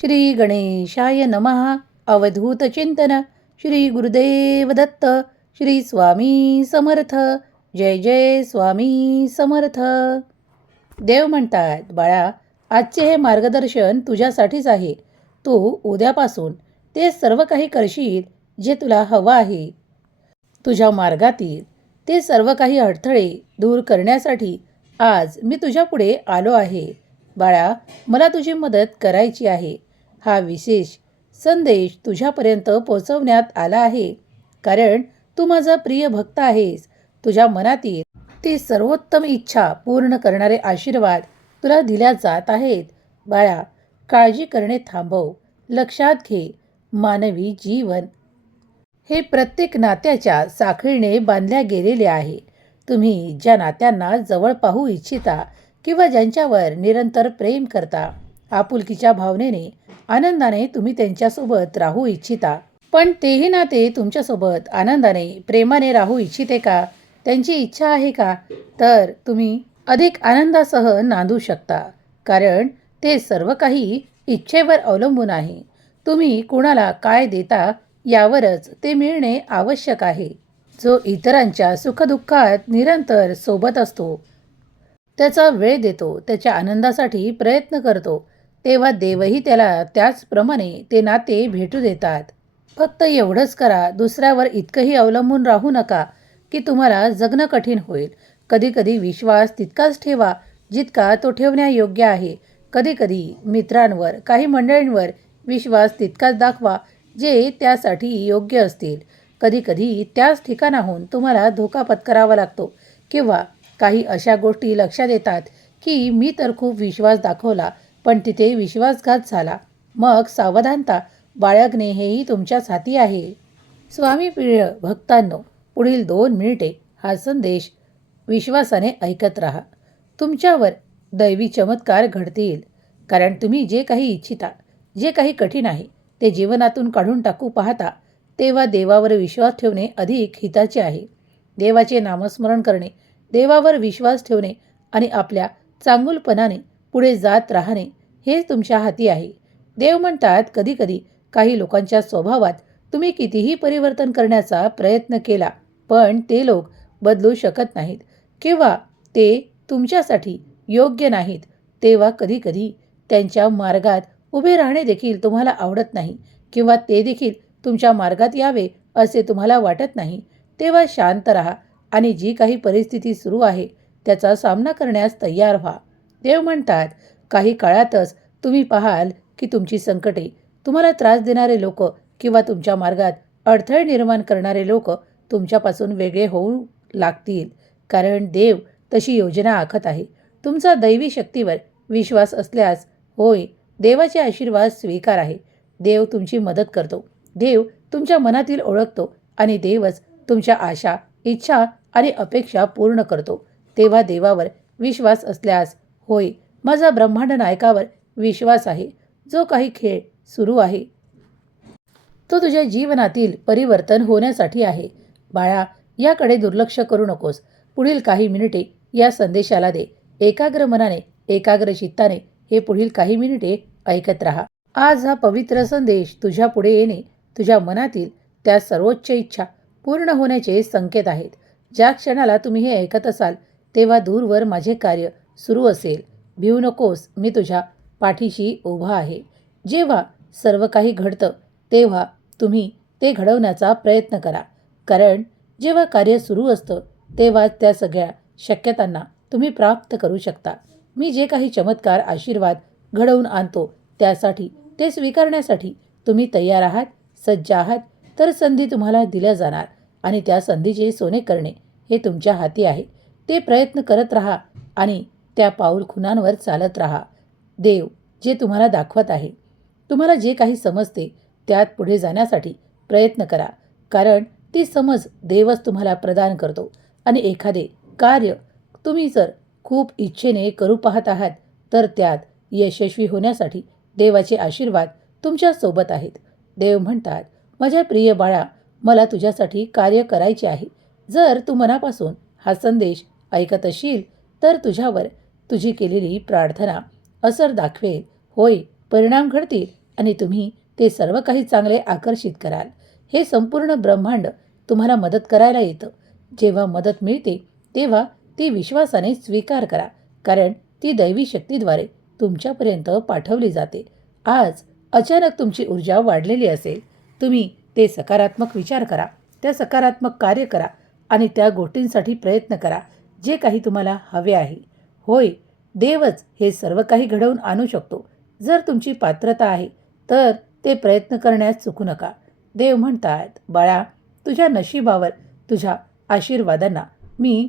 श्री गणेशाय नमः. अवधूत चिंतन. श्री गुरुदेव दत्त. श्री स्वामी समर्थ. जय जय स्वामी समर्थ. देव म्हणतात बाळा आजचे हे मार्गदर्शन तुझ्यासाठीच आहे. तू उद्यापासून ते सर्व काही करशील जे तुला हवं आहे. तुझ्या मार्गातील ते सर्व काही अडथळे दूर करण्यासाठी आज मी तुझ्यापुढे आलो आहे. बाळा मला तुझी मदत करायची आहे. हा विशेष संदेश तुझ्यापर्यंत पोचवण्यात आला आहे. कारण तू माझा प्रिय भक्त आहेस. तुझ्या मनातील ते सर्वोत्तम इच्छा पूर्ण करणारे आशीर्वाद तुला दिल्या जात आहेत. बाळा काळजी करणे थांबव. लक्षात घे मानवी जीवन हे प्रत्येक नात्याच्या साखळीने बांधल्या गेलेले आहे. तुम्ही ज्या नात्यांना जवळ पाहू इच्छिता किंवा ज्यांच्यावर निरंतर प्रेम करता आपुलकीच्या भावनेने आनंदाने तुम्ही त्यांच्यासोबत राहू इच्छिता. पण तेही नाते तुमच्यासोबत आनंदाने प्रेमाने राहू इच्छिते का? त्यांची इच्छा आहे का? तर तुम्ही अधिक आनंदासह नांदू शकता. कारण ते सर्व काही इच्छेवर अवलंबून आहे. तुम्ही कुणाला काय देता यावरच ते मिळणे आवश्यक आहे. जो इतरांच्या सुखदुःखात निरंतर सोबत असतो त्याचा वेळ देतो त्याच्या आनंदासाठी प्रयत्न करतो. तेव्हा देवही त्याला त्याचप्रमाणे ते नाते भेटू देतात. फक्त एवढंच करा दुसऱ्यावर इतकंही अवलंबून राहू नका की तुम्हाला जगणं कठीण होईल. कधीकधी विश्वास तितकाच ठेवा जितका तो ठेवण्यायोग्य आहे. कधीकधी मित्रांवर काही मंडळींवर विश्वास तितकाच दाखवा जे त्यासाठी योग्य असतील. कधीकधी त्याच ठिकाणाहून तुम्हाला धोका पत्करावा लागतो किंवा काही अशा गोष्टी लक्षात येतात की मी तर खूप विश्वास दाखवला पण तिथे विश्वासघात झाला. मग सावधानता बाळगणे हेही तुमच्याच हाती आहे. स्वामी प्रिय भक्तांनो पुढील दोन मिनिटे हा संदेश विश्वासाने ऐकत राहा. तुमच्यावर दैवी चमत्कार घडतील. कारण तुम्ही जे काही इच्छिता जे काही कठीण आहे ते जीवनातून काढून टाकू पाहता तेव्हा देवावर विश्वास ठेवणे अधिक हिताचे आहे. देवाचे नामस्मरण करणे देवावर विश्वास ठेवणे आणि आपल्या चांगुलपणाने पुढे जात राहणे हेच तुमच्या हाती आहे. देव म्हणतात कधीकधी काही लोकांच्या स्वभावात तुम्ही कितीही परिवर्तन करण्याचा प्रयत्न केला पण ते लोक बदलू शकत नाहीत किंवा ते तुमच्यासाठी योग्य नाहीत. तेव्हा कधीकधी त्यांच्या मार्गात उभे राहणे देखील तुम्हाला आवडत नाही किंवा ते देखील तुमच्या मार्गात यावे असे तुम्हाला वाटत नाही. तेव्हा शांत राहा आणि जी काही परिस्थिती सुरू आहे त्याचा सामना करण्यास तयार व्हा. देव म्हणतात काही काळातच तुम्ही पाहाल की तुमची संकटे तुम्हाला त्रास देणारे लोक किंवा तुमच्या मार्गात अडथळे निर्माण करणारे लोक तुमच्यापासून वेगळे होऊ लागतील. कारण देव तशी योजना आखत आहे. तुमचा दैवी शक्तीवर विश्वास असल्यास होय देवाचे आशीर्वाद स्वीकार आहे. देव तुमची मदत करतो. देव तुमच्या मनातील ओळखतो आणि देवच तुमच्या आशा इच्छा आणि अपेक्षा पूर्ण करतो. तेव्हा देवावर विश्वास असल्यास होय माझा ब्रह्मांड नायकावर विश्वास आहे. जो काही खेळ सुरू आहे. तो तुझ्या जीवनातील परिवर्तन होण्यासाठी आहे. बाळा याकडे दुर्लक्ष करू नकोस. पुढील काही मिनिटे या संदेशाला दे. एकाग्र मनाने एकाग्र चित्ताने हे पुढील काही मिनिटे ऐकत राहा. आज हा पवित्र संदेश तुझ्या पुढे येणे तुझ्या मनातील त्या सर्वोच्च इच्छा पूर्ण होण्याचे संकेत आहेत. ज्या क्षणाला तुम्ही हे ऐकत असाल तेव्हा दूरवर माझे कार्य सुरू असेल. भिवू नकोस मी तुझ्या पाठीशी उभा आहे. जेव्हा सर्व काही घडतं तेव्हा तुम्ही ते घडवण्याचा प्रयत्न करा. कारण जेव्हा कार्य सुरू असतं तेव्हा त्या सगळ्या शक्यतांना तुम्ही प्राप्त करू शकता. मी जे काही चमत्कार आशीर्वाद घडवून आणतो त्यासाठी ते स्वीकारण्यासाठी तुम्ही तयार आहात सज्ज आहात तर संधी तुम्हाला दिल्या जाणार आणि त्या संधीचे सोने करणे हे तुमच्या हाती आहे. ते प्रयत्न करत राहा आणि त्या पाऊल खुणांवर चालत राहा. देव जे तुम्हाला दाखवत आहे तुम्हाला जे काही समजते त्यात पुढे जाण्यासाठी प्रयत्न करा. कारण ती समज देवच तुम्हाला प्रदान करतो आणि एखादे कार्य तुम्ही जर खूप इच्छेने करू पाहत आहात तर त्यात यशस्वी होण्यासाठी देवाचे आशीर्वाद तुमच्यासोबत आहेत. देव म्हणतात माझ्या प्रिय बाळा मला तुझ्यासाठी कार्य करायचे आहे. जर तू मनापासून हा संदेश ऐकत असशील तर तुझ्यावर तुझी केलेली प्रार्थना असर दाखवेल. होय परिणाम घडतील आणि तुम्ही ते सर्व काही चांगले आकर्षित कराल. हे संपूर्ण ब्रह्मांड तुम्हाला मदत करायला येतं. जेव्हा मदत मिळते तेव्हा ती विश्वासाने स्वीकार करा कारण ती दैवी शक्तीद्वारे तुमच्यापर्यंत पाठवली जाते. आज अचानक तुमची ऊर्जा वाढलेली असेल. तुम्ही ते सकारात्मक विचार करा त्या सकारात्मक कार्य करा आणि त्या गोष्टींसाठी प्रयत्न करा जे काही तुम्हाला हवे आहे. होय देवच हे सर्व काही घडवून आणू शकतो. जर तुमची पात्रता आहे तर ते प्रयत्न करण्यास चुकू नका. देव म्हणतात बाळा तुझ्या नशिबावर तुझ्या आशीर्वादांना मी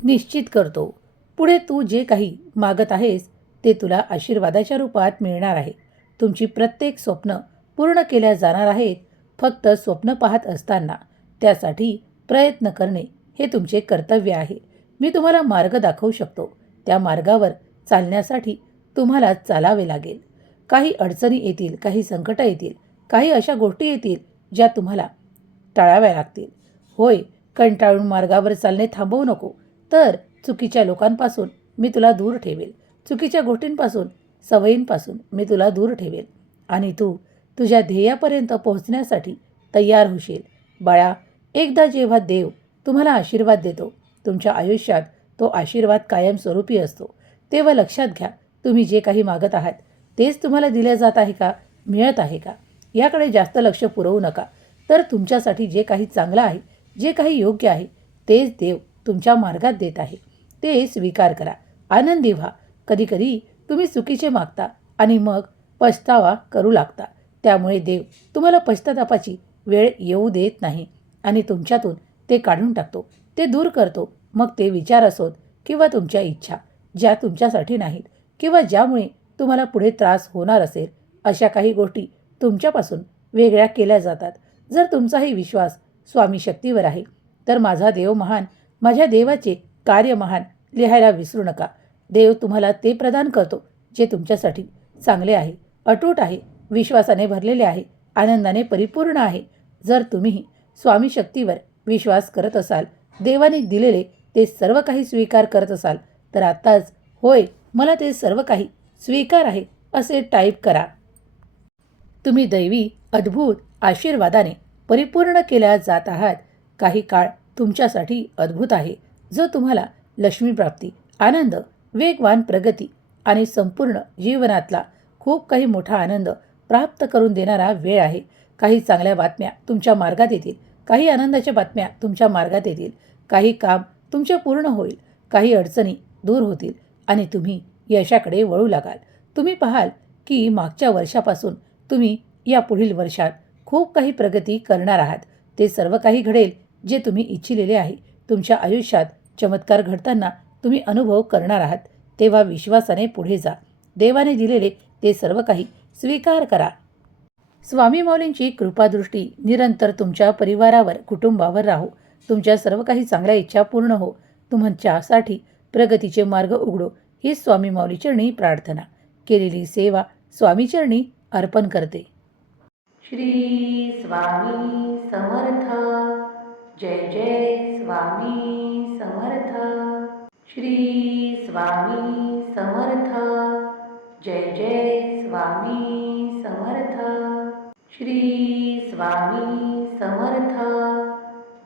निश्चित करतो. पुढे तू जे काही मागत आहेस ते तुला आशीर्वादाच्या रूपात मिळणार आहे. तुमची प्रत्येक स्वप्न पूर्ण केल्या जाणार आहेत फक्त स्वप्न पाहत असताना. त्यासाठी प्रयत्न करणे हे तुमचे कर्तव्य आहे. मी तुम्हाला मार्ग दाखवू शकतो. त्या मार्गावर चालण्यासाठी तुम्हाला चालावे लागेल. काही अडचणी येतील काही संकटं येतील काही अशा गोष्टी येतील ज्या तुम्हाला टाळाव्या लागतील. होय कंटाळून मार्गावर चालणे थांबवू नको. तर चुकीच्या लोकांपासून मी तुला दूर ठेवेल. चुकीच्या गोष्टींपासून सवयींपासून मी तुला दूर ठेवेल. आणि तू तुझ्या ध्येयापर्यंत पोहोचण्यासाठी तयार होशील. बाळा एकदा जेव्हा देव तुम्हाला आशीर्वाद देतो तुमच्या आयुष्यात तो आशीर्वाद कायमस्वरूपी असतो. तेव्हा लक्षात घ्या तुम्ही जे काही मागत आहात तेच तुम्हाला दिले जात आहे का मिळत आहे का? याकडे जास्त लक्ष पुरवू नका. तर तुमच्यासाठी जे काही चांगलं आहे जे काही योग्य आहे तेच देव तुमच्या मार्गात देत आहे. ते स्वीकार करा. आनंदी व्हा. कधीकधी तुम्ही चुकीचे मागता आणि मग पछतावा करू लागता. त्यामुळे देव तुम्हाला पश्चातापाची वेळ येऊ देत नाही आणि तुमच्यातून ते काढून टाकतो. ते दूर करतो. मग ते विचार असोत किंवा तुमच्या इच्छा ज्या तुमच्यासाठी नाहीत किंवा ज्यामुळे तुम्हाला पुढे त्रास होणार असेल अशा काही गोष्टी तुमच्यापासून वेगळ्या केल्या जातात. जर तुमचाही विश्वास स्वामी शक्तीवर आहे तर माझा देव महान माझ्या देवाचे कार्य महान लिहायला विसरू नका. देव तुम्हाला ते प्रदान करतो जे तुमच्यासाठी चांगले आहे अटूट आहे विश्वासाने भरलेले आहे आनंदाने परिपूर्ण आहे. जर तुम्ही स्वामी शक्तीवर विश्वास करत असाल देवाने दिलेले ते सर्व काही स्वीकार करत असाल तर आत्ताच होय मला ते सर्व काही स्वीकार आहे असे टाईप करा. तुम्ही दैवी अद्भुत आशीर्वादाने परिपूर्ण केल्या जात आहात. काही काळ तुमच्यासाठी अद्भुत आहे जो तुम्हाला लक्ष्मीप्राप्ती आनंद वेगवान प्रगती आणि संपूर्ण जीवनातला खूप काही मोठा आनंद प्राप्त करून देणारा वेळ आहे. काही चांगल्या बातम्या तुमच्या मार्गात येतील काही आनंदाच्या बातम्या तुमच्या मार्गात येतील. काही काम तुमचे पूर्ण होईल काही अडचणी दूर होतील आणि तुम्ही यशाकडे वळू लागाल. तुम्ही पाहाल की मागच्या वर्षापासून तुम्ही या पुढील वर्षात खूप काही प्रगती करणार आहात. ते सर्व काही घडेल जे तुम्ही इच्छिलेले आहे. तुमच्या आयुष्यात चमत्कार घडताना तुम्ही अनुभव करणार आहात. तेव्हा विश्वासाने पुढे जा. देवाने दिलेले ते सर्व काही स्वीकार करा. स्वामी माऊलींची कृपादृष्टी निरंतर तुमच्या परिवारावर कुटुंबावर राहो. तुमच्या सर्व काही चांगल्या इच्छा पूर्ण हो. तुमच्यासाठी प्रगतीचे मार्ग उघडो. ही स्वामी माऊलीचरणी प्रार्थना. केलेली सेवा स्वामीचरणी अर्पण करते. श्री स्वामी समर्थ. जय जय स्वामी समर्थ. श्री स्वामी समर्थ. जय जय स्वामी समर्थ. श्री स्वामी समर्थ.